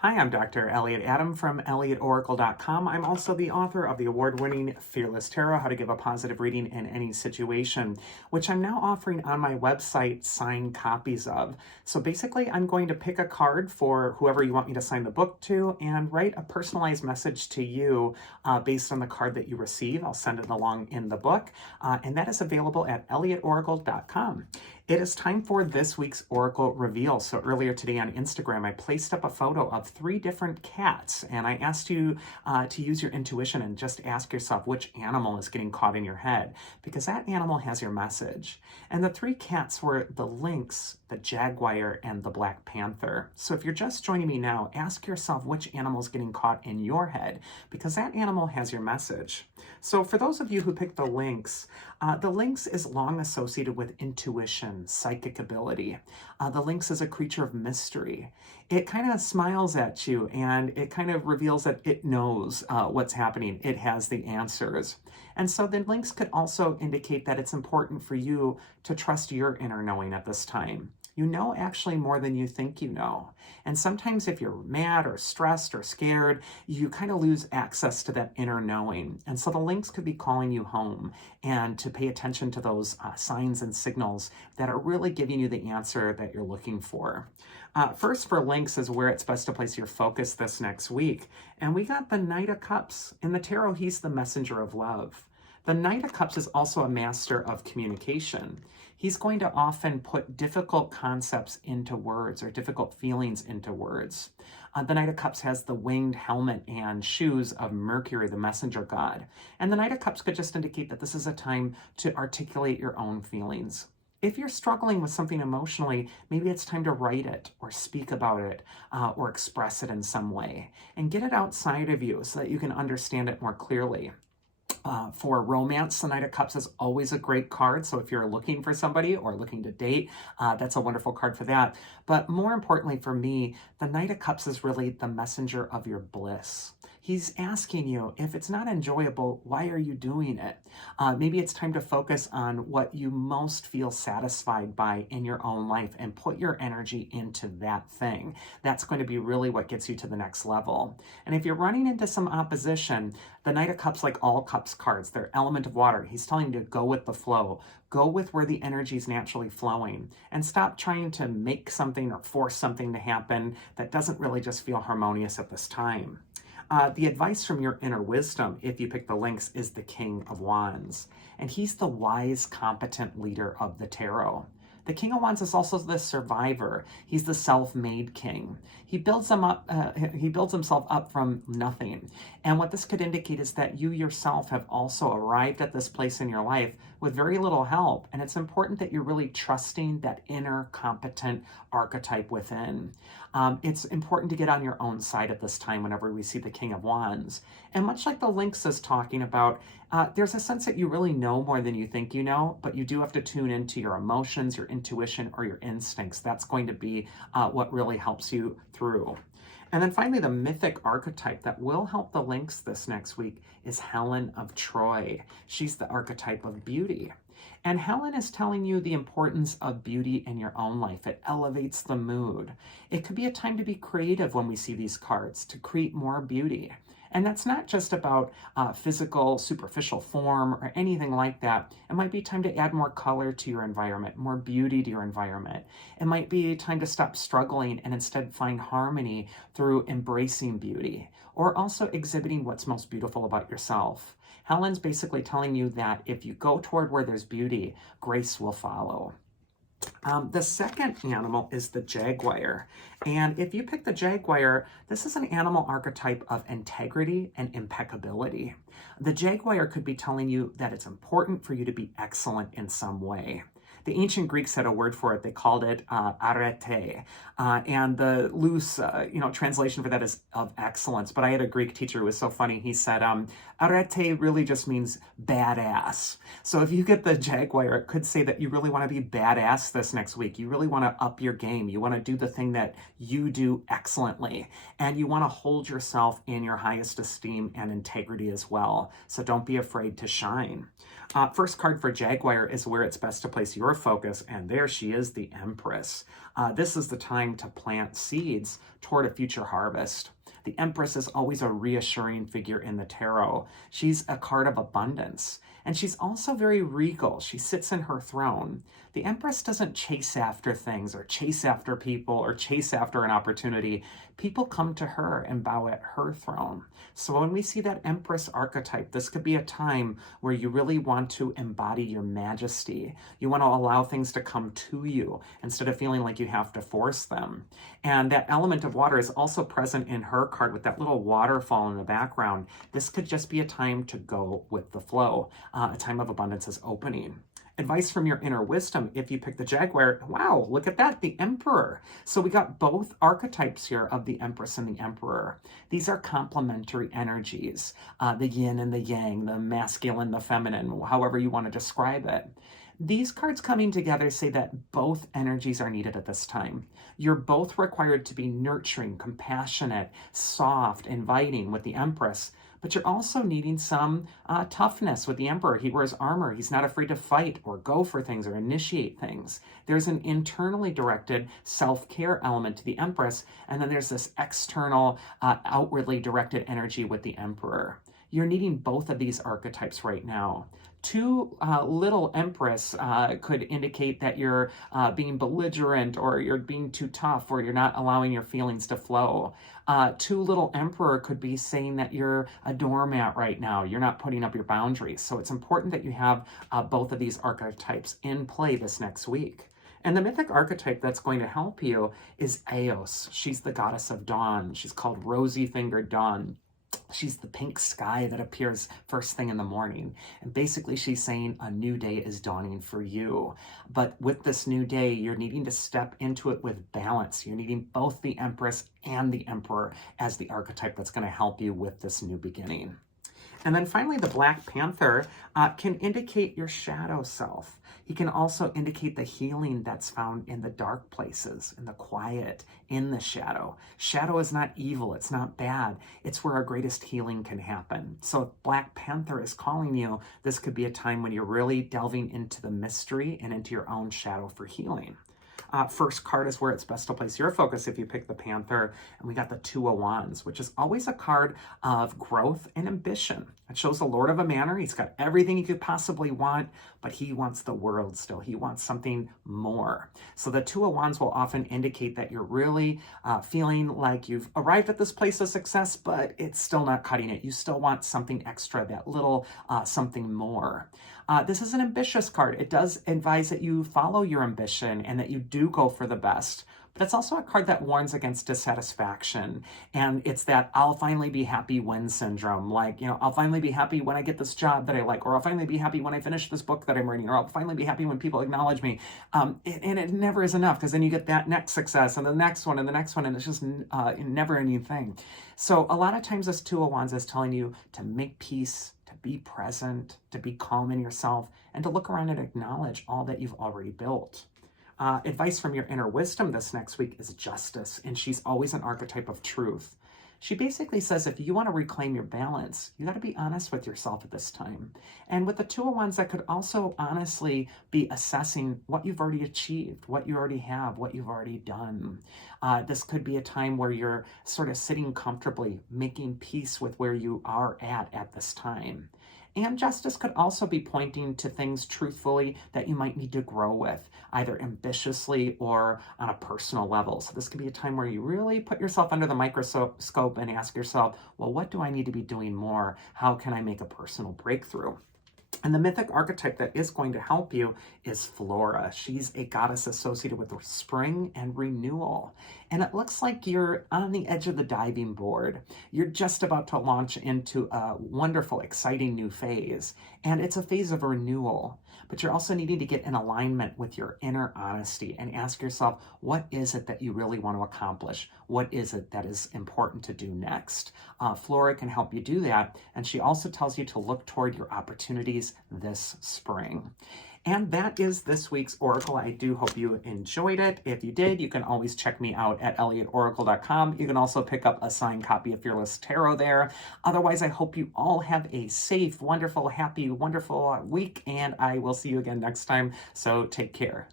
Hi, I'm Dr. Elliot Adam from ElliotOracle.com. I'm also the author of the award-winning Fearless Tarot, How to Give a Positive Reading in Any Situation, which I'm now offering on my website signed copies of. So basically, I'm going to pick a card for whoever you want me to sign the book to and write a personalized message to you based on the card that you receive. I'll send it along in the book, and that is available at ElliotOracle.com. It is time for this week's Oracle reveal. So earlier today on Instagram, I placed up a photo of 3 different cats, and I asked you to use your intuition and just ask yourself which animal is getting caught in your head, because that animal has your message. And the 3 cats were the Lynx, the Jaguar, and the Black Panther. So if you're just joining me now, ask yourself which animal is getting caught in your head, because that animal has your message. So for those of you who picked the Lynx is long associated with intuition, psychic ability. The Lynx is a creature of mystery. It kind of smiles at you and it kind of reveals that it knows what's happening. It has the answers. And so the Lynx could also indicate that it's important for you to trust your inner knowing at this time. You know actually more than you think you know. And sometimes if you're mad or stressed or scared, you kind of lose access to that inner knowing. And so the Lynx could be calling you home and to pay attention to those signs and signals that are really giving you the answer that you're looking for. First for Lynx is where it's best to place your focus this next week. And we got the Knight of Cups. In the tarot, he's the messenger of love. The Knight of Cups is also a master of communication. He's going to often put difficult concepts into words or difficult feelings into words. The Knight of Cups has the winged helmet and shoes of Mercury, the messenger god. And the Knight of Cups could just indicate that this is a time to articulate your own feelings. If you're struggling with something emotionally, maybe it's time to write it or speak about it or express it in some way and get it outside of you so that you can understand it more clearly. For romance, the Knight of Cups is always a great card. So if you're looking for somebody or looking to date, that's a wonderful card for that. But more importantly for me, the Knight of Cups is really the messenger of your bliss. He's asking you, if it's not enjoyable, why are you doing it? Maybe it's time to focus on what you most feel satisfied by in your own life and put your energy into that thing. That's going to be really what gets you to the next level. And if you're running into some opposition, the Knight of Cups, like all Cups cards, they're element of water. He's telling you to go with the flow. Go with where the energy is naturally flowing and stop trying to make something or force something to happen that doesn't really just feel harmonious at this time. The advice from your inner wisdom, if you pick the Lynx, is the King of Wands. And he's the wise, competent leader of the tarot. The King of Wands is also the survivor. He's the self-made king. He builds himself up from nothing. And what this could indicate is that you yourself have also arrived at this place in your life with very little help. And it's important that you're really trusting that inner competent archetype within. It's important to get on your own side at this time whenever we see the King of Wands. And much like the Lynx is talking about, there's a sense that you really know more than you think you know, but you do have to tune into your emotions, your intuition, or your instincts. That's going to be what really helps you through. And then finally, the mythic archetype that will help the Lynx this next week is Helen of Troy. She's the archetype of beauty. And Helen is telling you the importance of beauty in your own life. It elevates the mood. It could be a time to be creative when we see these cards, to create more beauty. And that's not just about physical, superficial form or anything like that. It might be time to add more color to your environment, more beauty to your environment. It might be time to stop struggling and instead find harmony through embracing beauty or also exhibiting what's most beautiful about yourself. Helen's basically telling you that if you go toward where there's beauty, grace will follow. The second animal is the Jaguar. And if you pick the Jaguar, this is an animal archetype of integrity and impeccability. The Jaguar could be telling you that it's important for you to be excellent in some way. The ancient Greeks had a word for it. They called it arete. And the loose translation for that is of excellence. But I had a Greek teacher who was so funny. He said, arete really just means badass. So if you get the Jaguar, it could say that you really want to be badass this next week. You really want to up your game. You want to do the thing that you do excellently. And you want to hold yourself in your highest esteem and integrity as well. So don't be afraid to shine. First card for Jaguar is where it's best to place your focus, and there she is, the Empress. This is the time to plant seeds toward a future harvest. The Empress is always a reassuring figure in the tarot. She's a card of abundance, and she's also very regal. She sits in her throne. The Empress doesn't chase after things or chase after people or chase after an opportunity. People come to her and bow at her throne. So when we see that Empress archetype, this could be a time where you really want to embody your majesty. You want to allow things to come to you instead of feeling like you have to force them. And that element of water is also present in her card with that little waterfall in the background. This could just be a time to go with the flow. A time of abundance is opening. Advice from your inner wisdom, if you pick the Jaguar, wow, look at that, the Emperor. So we got both archetypes here of the Empress and the Emperor. These are complementary energies, the yin and the yang, the masculine, the feminine, however you want to describe it. These cards coming together say that both energies are needed at this time. You're both required to be nurturing, compassionate, soft, inviting with the Empress, but you're also needing some toughness with the Emperor. He wears armor. He's not afraid to fight or go for things or initiate things. There's an internally directed self-care element to the Empress, and then there's this external, outwardly directed energy with the Emperor. You're needing both of these archetypes right now. Too little Empress could indicate that you're being belligerent, or you're being too tough, or you're not allowing your feelings to flow. Too little Emperor could be saying that you're a doormat right now. You're not putting up your boundaries. So it's important that you have both of these archetypes in play this next week. And the mythic archetype that's going to help you is Eos. She's the goddess of dawn. She's called Rosy-Fingered Dawn. She's the pink sky that appears first thing in the morning. And basically she's saying a new day is dawning for you. But with this new day, you're needing to step into it with balance. You're needing both the Empress and the Emperor as the archetype that's going to help you with this new beginning. And then finally, the Black Panther can indicate your shadow self. He can also indicate the healing that's found in the dark places, in the quiet, in the shadow. Shadow is not evil. It's not bad. It's where our greatest healing can happen. So if Black Panther is calling you, this could be a time when you're really delving into the mystery and into your own shadow for healing. First card is where it's best to place your focus if you pick the Panther. And we got the Two of Wands, which is always a card of growth and ambition. It shows the Lord of a Manor. He's got everything he could possibly want, but he wants the world still. He wants something more. So the Two of Wands will often indicate that you're really feeling like you've arrived at this place of success, but it's still not cutting it. You still want something extra, that little something more. This is an ambitious card. It does advise that you follow your ambition and that you do go for the best. But it's also a card that warns against dissatisfaction. And it's that I'll finally be happy when syndrome. Like, I'll finally be happy when I get this job that I like, or I'll finally be happy when I finish this book that I'm reading, or I'll finally be happy when people acknowledge me. And it never is enough, because then you get that next success and the next one and the next one, and it's just a never-ending thing. So a lot of times this Two of Wands is telling you to make peace, to be present, to be calm in yourself, and to look around and acknowledge all that you've already built. Advice from your inner wisdom this next week is Justice, and she's always an archetype of truth. She basically says if you want to reclaim your balance, you got to be honest with yourself at this time. And with the Two of Wands, that could also honestly be assessing what you've already achieved, what you already have, what you've already done. This could be a time where you're sort of sitting comfortably, making peace with where you are at this time. And Justice could also be pointing to things truthfully that you might need to grow with, either ambitiously or on a personal level. So this could be a time where you really put yourself under the microscope and ask yourself, well, what do I need to be doing more? How can I make a personal breakthrough? And the mythic archetype that is going to help you is Flora. She's a goddess associated with spring and renewal. And it looks like you're on the edge of the diving board. You're just about to launch into a wonderful, exciting new phase. And it's a phase of renewal. But you're also needing to get in alignment with your inner honesty and ask yourself, what is it that you really want to accomplish? What is it that is important to do next? Flora can help you do that. And she also tells you to look toward your opportunities this spring. And that is this week's Oracle. I do hope you enjoyed it. If you did, you can always check me out at elliotoracle.com. You can also pick up a signed copy of Fearless Tarot there. Otherwise, I hope you all have a safe, wonderful, happy, wonderful week, and I will see you again next time. So take care.